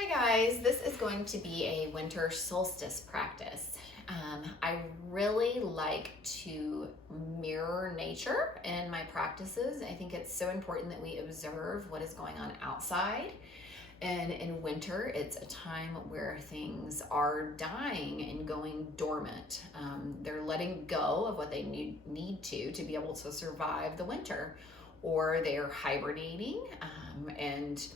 Hi guys, this is going to be a winter solstice practice. I really like to mirror nature in my practices. I think it's so important that we observe what is going on outside. And in winter, it's a time where things are dying and going dormant. They're letting go of what they need to be able to survive the winter, or they're hibernating and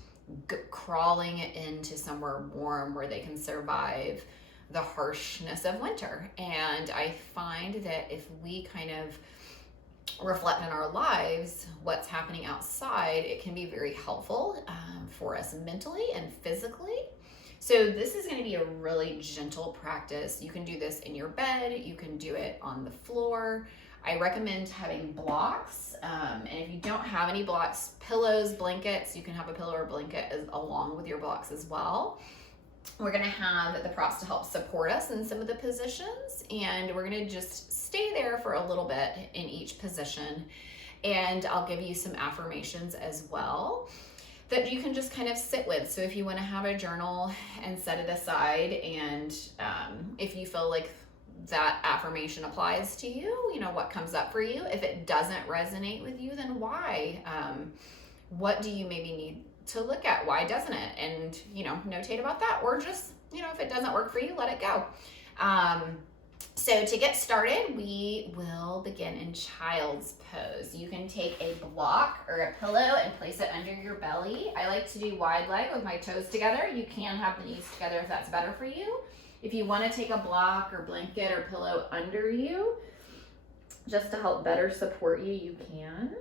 crawling into somewhere warm where they can survive the harshness of winter. And I find that if we kind of reflect on our lives, what's happening outside, it can be very helpful for us mentally and physically. So this is going to be a really gentle practice. You can do this in your bed, you can do it on the floor. I recommend having blocks, and if you don't have any blocks, pillows, blankets, you can have a pillow or blanket along with your blocks as well. We're gonna have the props to help support us in some of the positions, and we're gonna just stay there for a little bit in each position. And I'll give you some affirmations as well that you can just kind of sit with. So if you wanna have a journal and set it aside, and if you feel like that affirmation applies to you, you know, what comes up for you. If it doesn't resonate with you, then why? What do you maybe need to look at? Why doesn't it? And, you know, notate about that, or just, you know, if it doesn't work for you, let it go. So to get started, we will begin in child's pose. You can take a block or a pillow and place it under your belly. I like to do wide leg with my toes together. You can have the knees together if that's better for you. If you want to take a block or blanket or pillow under you, just to help better support you, you can.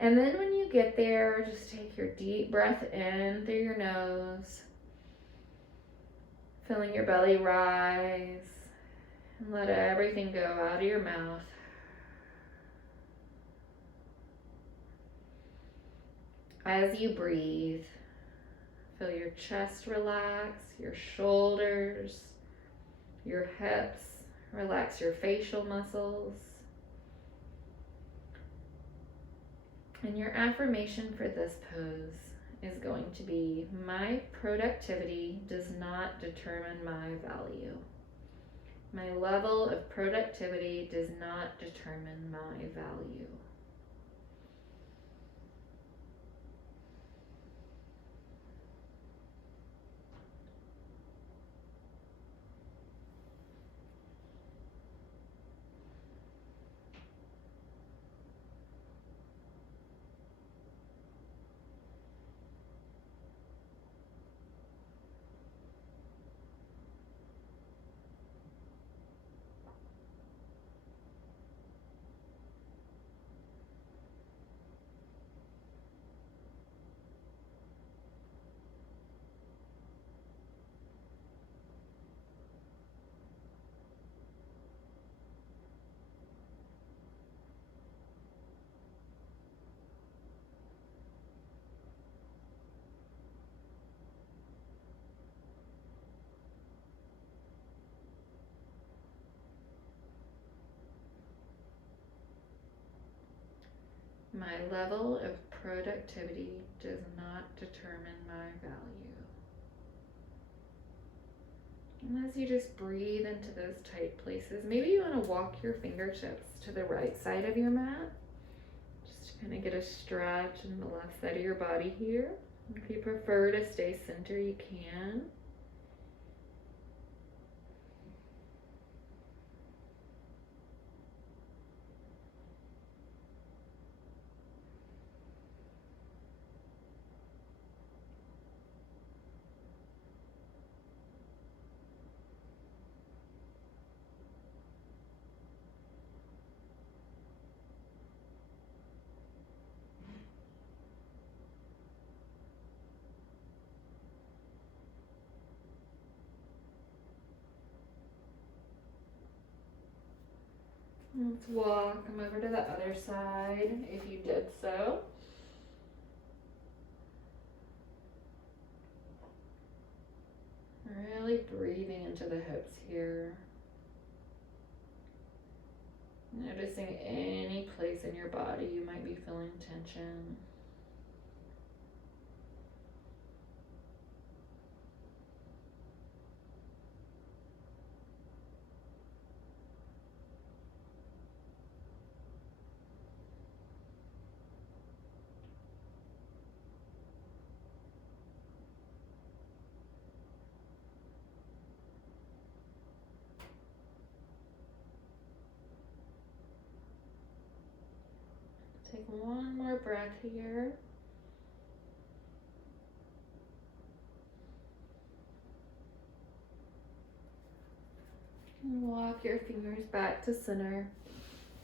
And then when you get there, just take your deep breath in through your nose, feeling your belly rise, and let everything go out of your mouth. As you breathe, feel your chest relax, your shoulders, your hips, relax your facial muscles. And your affirmation for this pose is going to be, my productivity does not determine my value. My level of productivity does not determine my value. My level of productivity does not determine my value. And as you just breathe into those tight places, maybe you want to walk your fingertips to the right side of your mat. Just to kind of get a stretch in the left side of your body here. If you prefer to stay center, you can. Let's come over to the other side if you did so. Really breathing into the hips here. Noticing any place in your body you might be feeling tension. Take one more breath here. And walk your fingers back to center.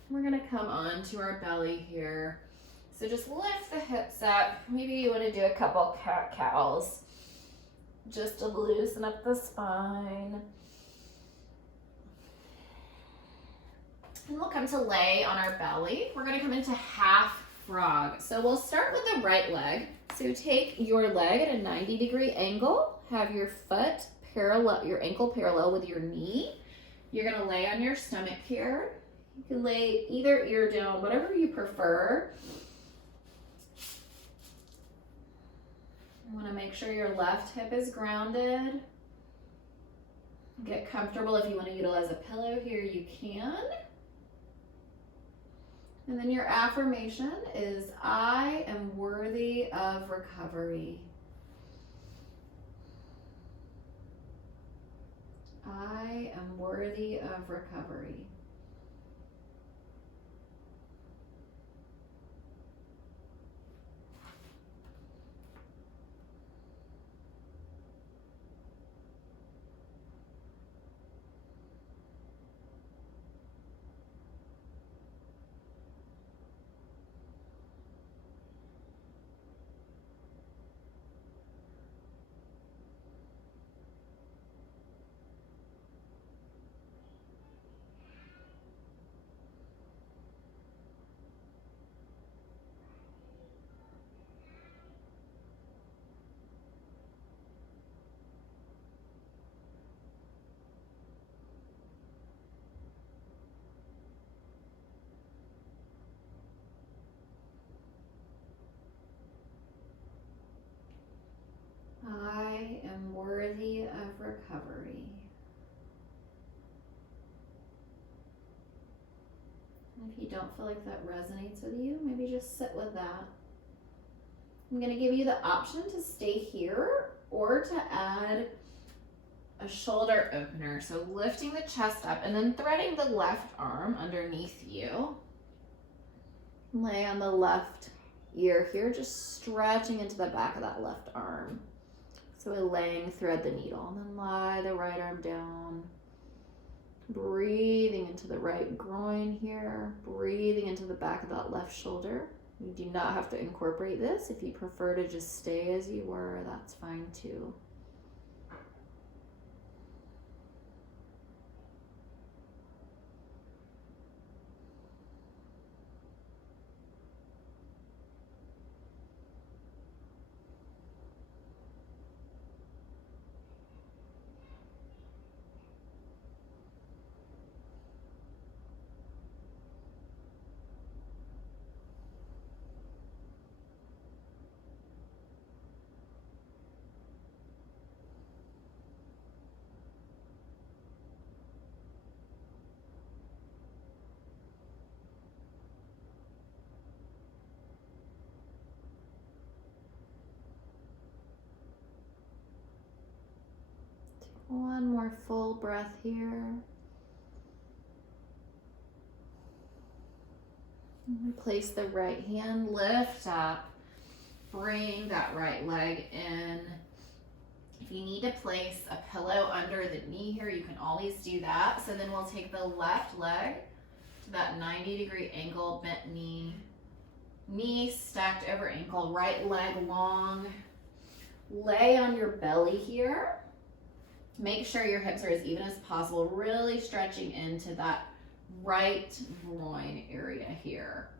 We're gonna come on to our belly here. So just lift the hips up. Maybe you wanna do a couple cat-cows just to loosen up the spine. And we'll come to lay on our belly. We're gonna come into half frog. So we'll start with the right leg. So take your leg at a 90-degree angle. Have your foot parallel, your ankle parallel with your knee. You're gonna lay on your stomach here. You can lay either ear down, whatever you prefer. You wanna make sure your left hip is grounded. Get comfortable. If you wanna utilize a pillow here, you can. And then your affirmation is, I am worthy of recovery. I am worthy of recovery. I am worthy of recovery. And if you don't feel like that resonates with you, maybe just sit with that. I'm going to give you the option to stay here or to add a shoulder opener. So lifting the chest up and then threading the left arm underneath you. Lay on the left ear here, just stretching into the back of that left arm. So we're laying, thread the needle, and then lie the right arm down. Breathing into the right groin here, breathing into the back of that left shoulder. You do not have to incorporate this. If you prefer to just stay as you were, that's fine too. One more full breath here. Place the right hand, lift up, bring that right leg in. If you need to place a pillow under the knee here, you can always do that. So then we'll take the left leg to that 90-degree angle, bent knee, knee stacked over ankle, right leg long. Lay on your belly here. Make sure your hips are as even as possible, really stretching into that right groin area here.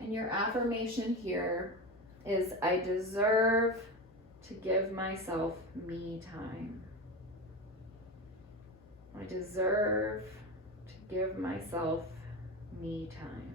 And your affirmation here is, I deserve to give myself me time. I deserve to give myself me time.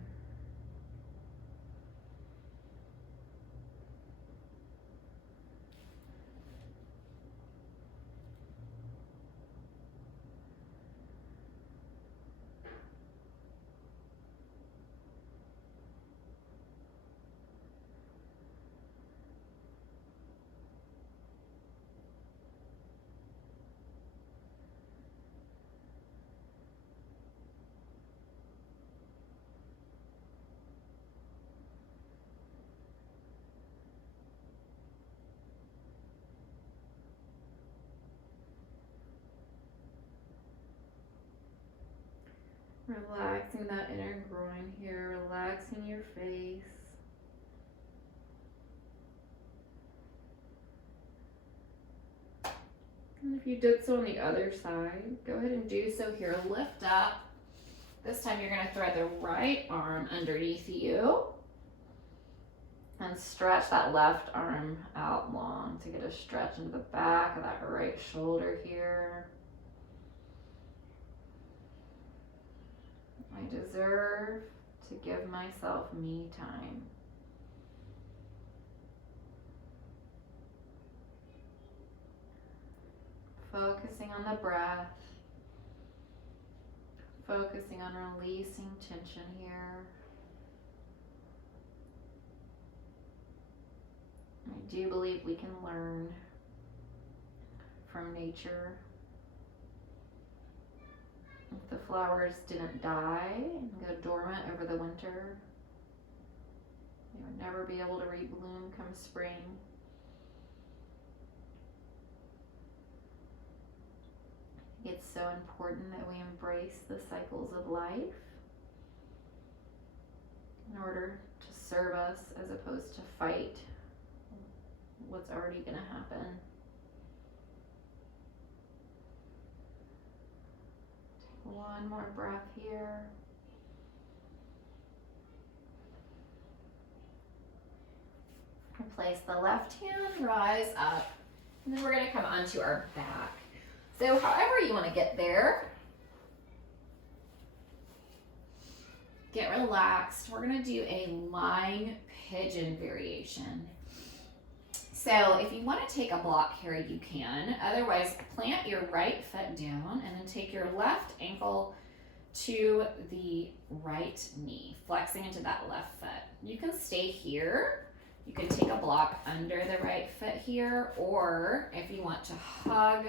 Relaxing that inner groin here, relaxing your face. And if you did so on the other side, go ahead and do so here. Lift up. This time you're going to thread the right arm underneath you and stretch that left arm out long to get a stretch into the back of that right shoulder here. I deserve to give myself me time. Focusing on the breath. Focusing on releasing tension here. I do believe we can learn from nature. If the flowers didn't die and go dormant over the winter, they would never be able to rebloom come spring. I think it's so important that we embrace the cycles of life in order to serve us as opposed to fight what's already going to happen. Take one more breath here. And place the left hand, rise up, and then we're going to come onto our back. So however you want to get there, get relaxed. We're going to do a lying pigeon variation. So if you want to take a block here, you can. Otherwise, plant your right foot down and then take your left ankle to the right knee, flexing into that left foot. You can stay here. You can take a block under the right foot here, or if you want to hug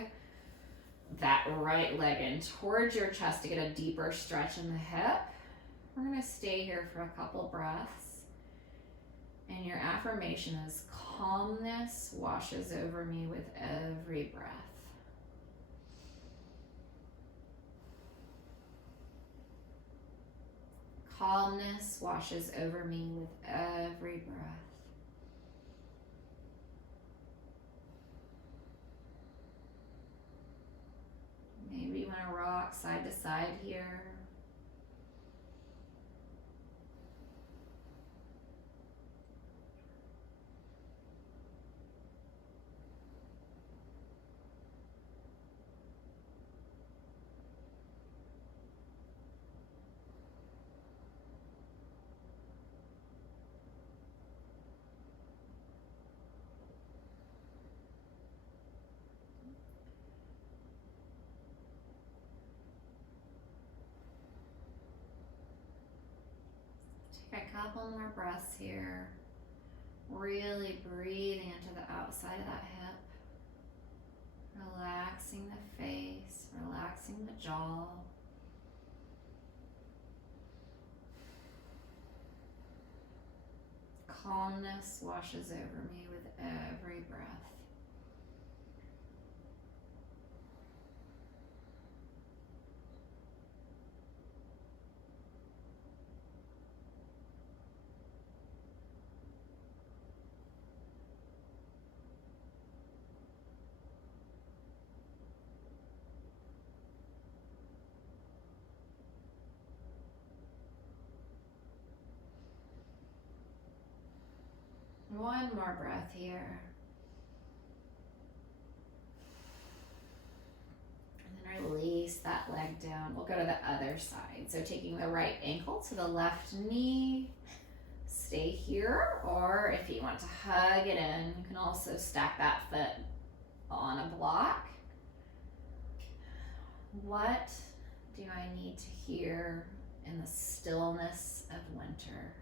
that right leg in towards your chest to get a deeper stretch in the hip, we're going to stay here for a couple breaths. And your affirmation is, calmness washes over me with every breath. Calmness washes over me with every breath. Maybe you want to rock side to side here. Take a couple more breaths here. Really breathing into the outside of that hip. Relaxing the face, relaxing the jaw. Calmness washes over me with every breath. One more breath here. And then release that leg down. We'll go to the other side. So taking the right ankle to the left knee. Stay here, or if you want to hug it in, you can also stack that foot on a block. What do I need to hear in the stillness of winter?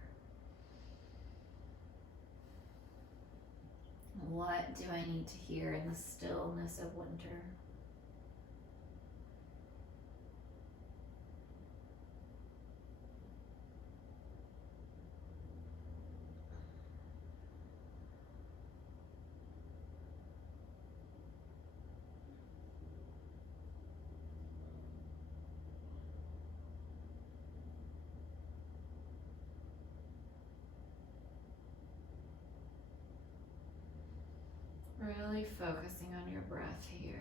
What do I need to hear in the stillness of winter? Really focusing on your breath here.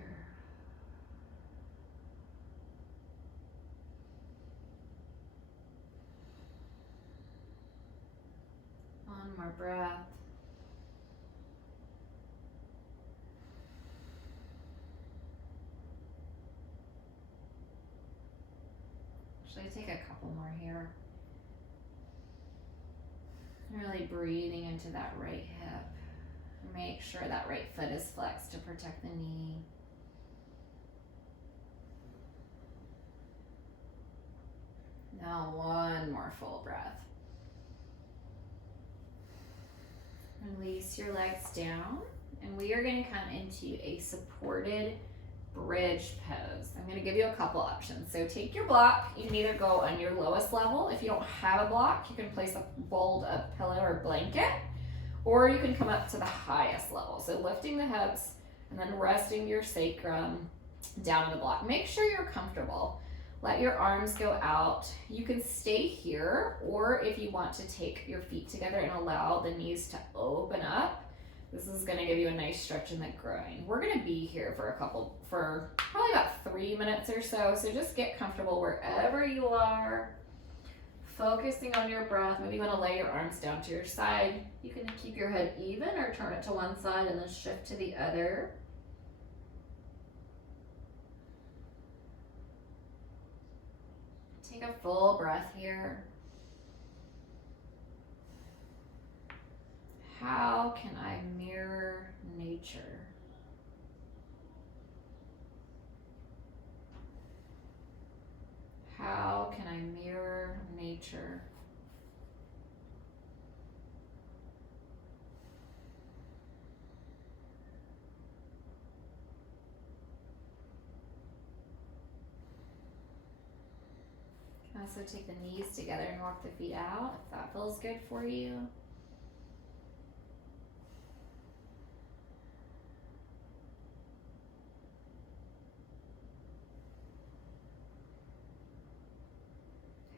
One more breath. Actually, take a couple more here. Really breathing into that right hip. Make sure that right foot is flexed to protect the knee. Now one more full breath. Release your legs down, and we are going to come into a supported bridge pose. I'm going to give you a couple options. So take your block. You can either go on your lowest level. If you don't have a block, you can place a fold of pillow or blanket, or you can come up to the highest level. So lifting the hips and then resting your sacrum down on the block. Make sure you're comfortable. Let your arms go out. You can stay here, or if you want to take your feet together and allow the knees to open up, this is going to give you a nice stretch in the groin. We're going to be here for probably about 3 minutes or so. So just get comfortable wherever you are, focusing on your breath. Maybe you want to lay your arms down to your side. You can keep your head even or turn it to one side and then shift to the other. Take a full breath here. How can I mirror nature? How can I mirror nature? Also take the knees together and walk the feet out if that feels good for you.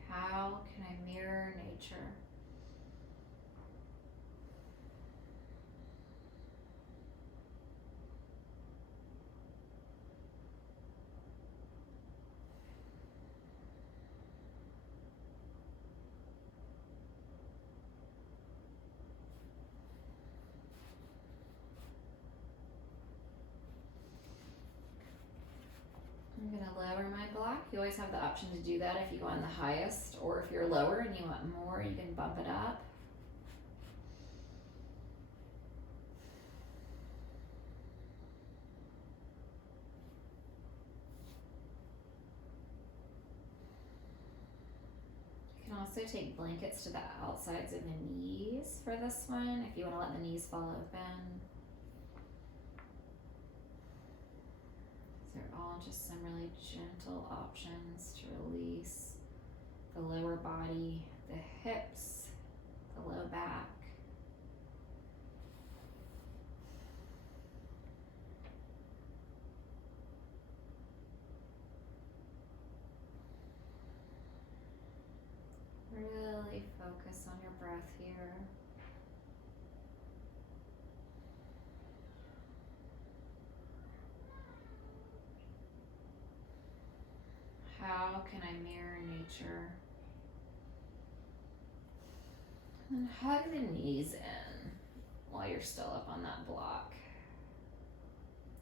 How can I mirror nature? I'm going to lower my block. You always have the option to do that if you go on the highest, or if you're lower and you want more, you can bump it up. You can also take blankets to the outsides of the knees for this one if you want to let the knees fall open. They're all just some really gentle options to release the lower body, the hips, the low back. Really focus on your breath here. How can I mirror nature? And hug the knees in while you're still up on that block.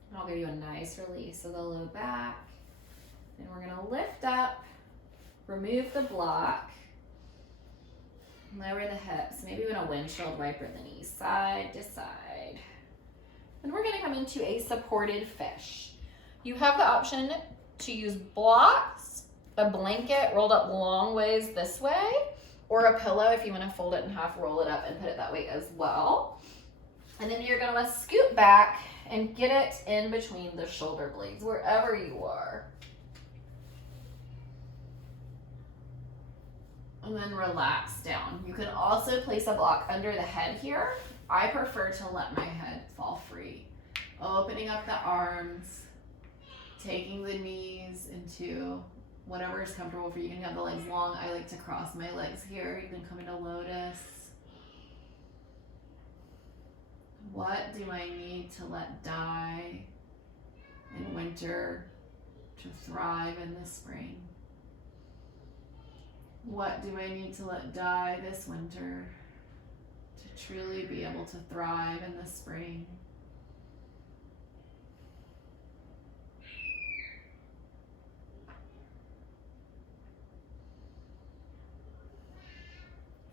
And I'll give you a nice release of the low back. Then we're gonna lift up, remove the block, lower the hips. Maybe even a windshield wiper the knees side to side. And we're gonna come into a supported fish. You have the option to use blocks, a blanket rolled up long ways this way, or a pillow if you want to fold it in half, roll it up and put it that way as well. And then you're going to scoot back and get it in between the shoulder blades, wherever you are. And then relax down. You can also place a block under the head here. I prefer to let my head fall free. Opening up the arms, taking the knees into whatever is comfortable for you. You can have the legs long. I like to cross my legs here. You can come into lotus. What do I need to let die in winter to thrive in the spring? What do I need to let die this winter to truly be able to thrive in the spring?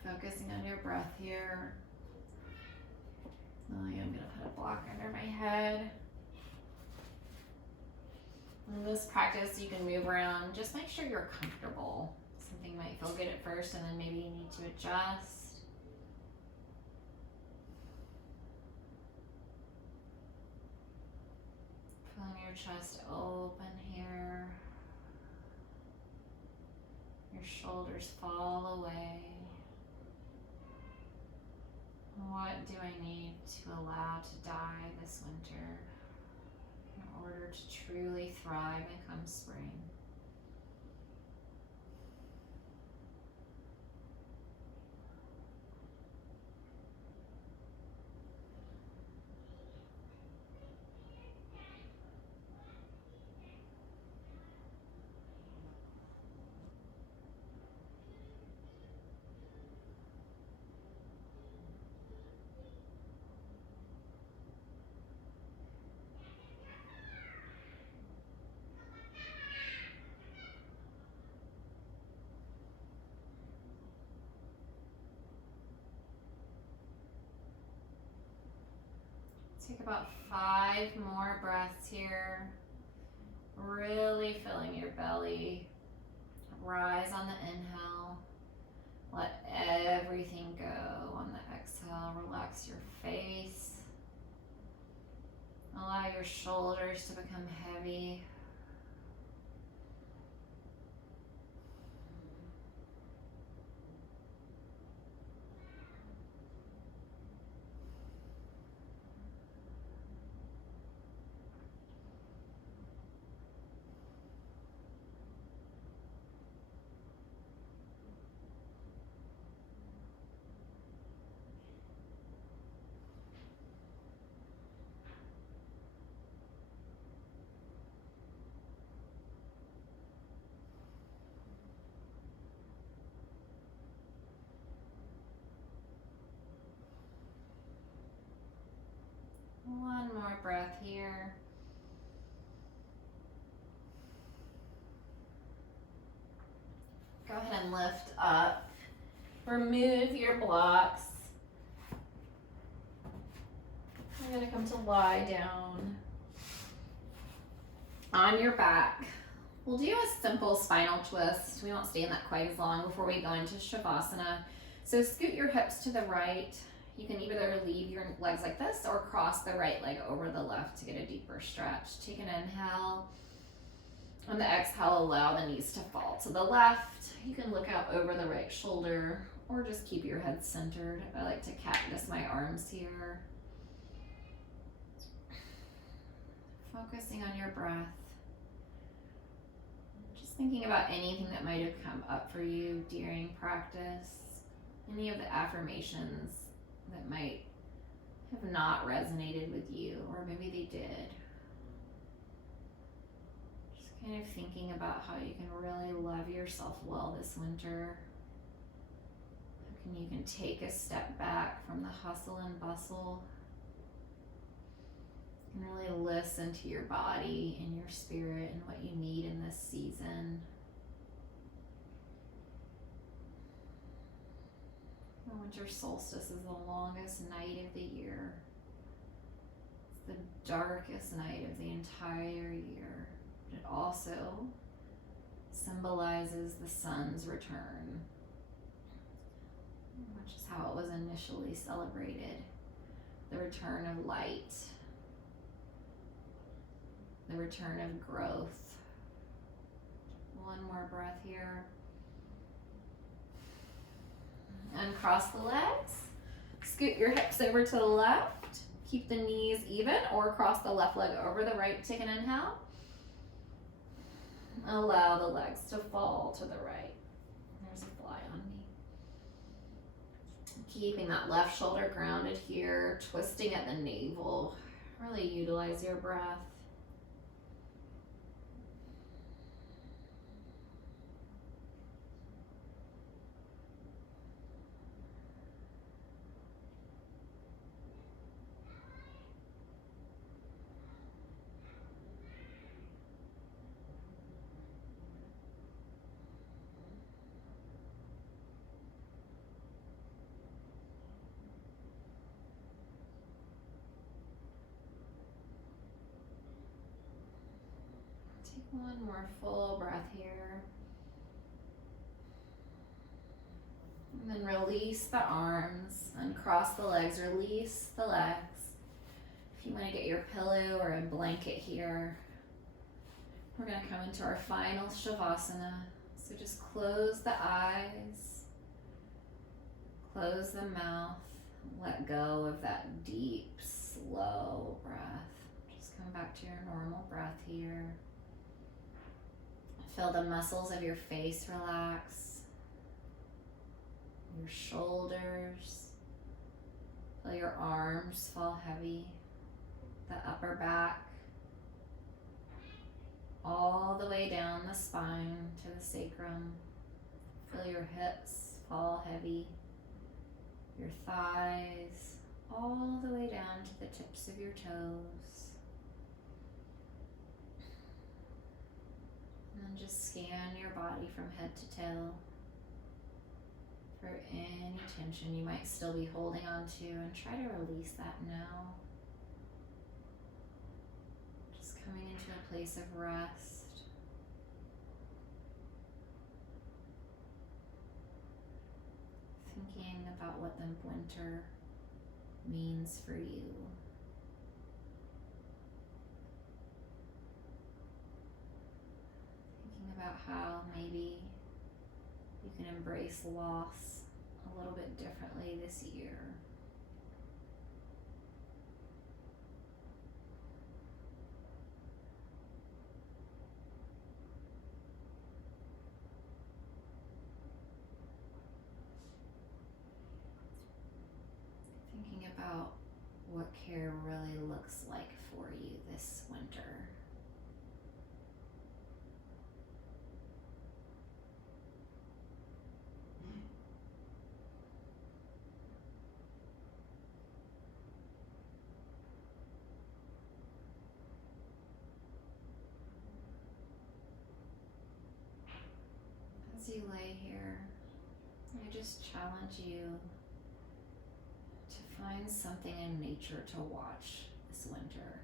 Focusing on your breath here. Lily, I'm gonna put a block under my head. In this practice, you can move around. Just make sure you're comfortable. Something might feel good at first, and then maybe you need to adjust. Feeling your chest open here. Your shoulders fall away. What do I need to allow to die this winter in order to truly thrive and come spring? Take about 5 more breaths here. Really filling your belly. Rise on the inhale. Let everything go on the exhale. Relax your face. Allow your shoulders to become heavy. One more breath here. Go ahead and lift up. Remove your blocks. You're going to come to lie down on your back. We'll do a simple spinal twist. We won't stay in that quite as long before we go into Shavasana. So scoot your hips to the right. You can either leave your legs like this or cross the right leg over the left to get a deeper stretch. Take an inhale. On the exhale, allow the knees to fall to the left. You can look out over the right shoulder or just keep your head centered. I like to cactus my arms here. Focusing on your breath. Just thinking about anything that might have come up for you during practice. Any of the affirmations that might have not resonated with you, or maybe they did. Just kind of thinking about how you can really love yourself well this winter. How you can take a step back from the hustle and bustle and really listen to your body and your spirit and what you need in this season. The winter solstice is the longest night of the year. It's the darkest night of the entire year. But it also symbolizes the sun's return, which is how it was initially celebrated. The return of light. The return of growth. One more breath here. Uncross the legs. Scoot your hips over to the left. Keep the knees even or cross the left leg over the right. Take an inhale. Allow the legs to fall to the right. There's a fly on me. Keeping that left shoulder grounded here, twisting at the navel. Really utilize your breath. Take one more full breath here. And then release the arms, uncross the legs, release the legs. If you want to get your pillow or a blanket here, we're going to come into our final Shavasana. So just close the eyes, close the mouth, let go of that deep, slow breath. Just come back to your normal breath here. Feel the muscles of your face relax, your shoulders, feel your arms fall heavy, the upper back, all the way down the spine to the sacrum. Feel your hips fall heavy, your thighs, all the way down to the tips of your toes. And then just scan your body from head to toe for any tension you might still be holding on to, and try to release that now. Just coming into a place of rest. Thinking about what the winter means for you. Thinking about how maybe you can embrace loss a little bit differently this year. Thinking about what care really looks like for you this winter. As you lay here, I just challenge you to find something in nature to watch this winter.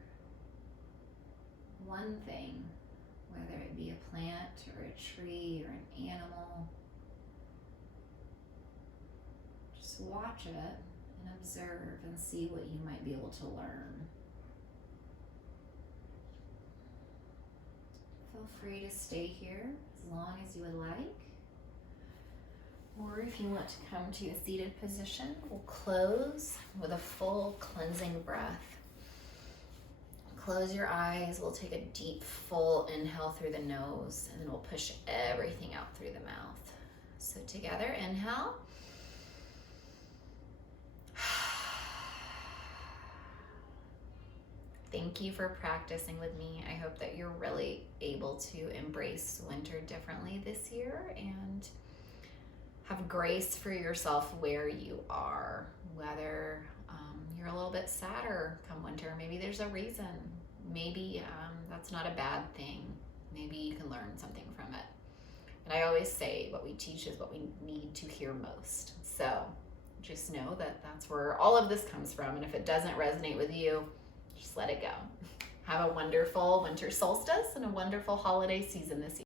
One thing, whether it be a plant or a tree or an animal. Just watch it and observe and see what you might be able to learn. Feel free to stay here as long as you would like. Or if you want to come to a seated position, we'll close with a full cleansing breath. Close your eyes. We'll take a deep, full inhale through the nose, and then we'll push everything out through the mouth. So together, inhale. Thank you for practicing with me. I hope that you're really able to embrace winter differently this year and have grace for yourself where you are, whether you're a little bit sadder come winter. Maybe there's a reason. Maybe that's not a bad thing. Maybe you can learn something from it. And I always say what we teach is what we need to hear most. So just know that that's where all of this comes from. And if it doesn't resonate with you, just let it go. Have a wonderful winter solstice and a wonderful holiday season this year.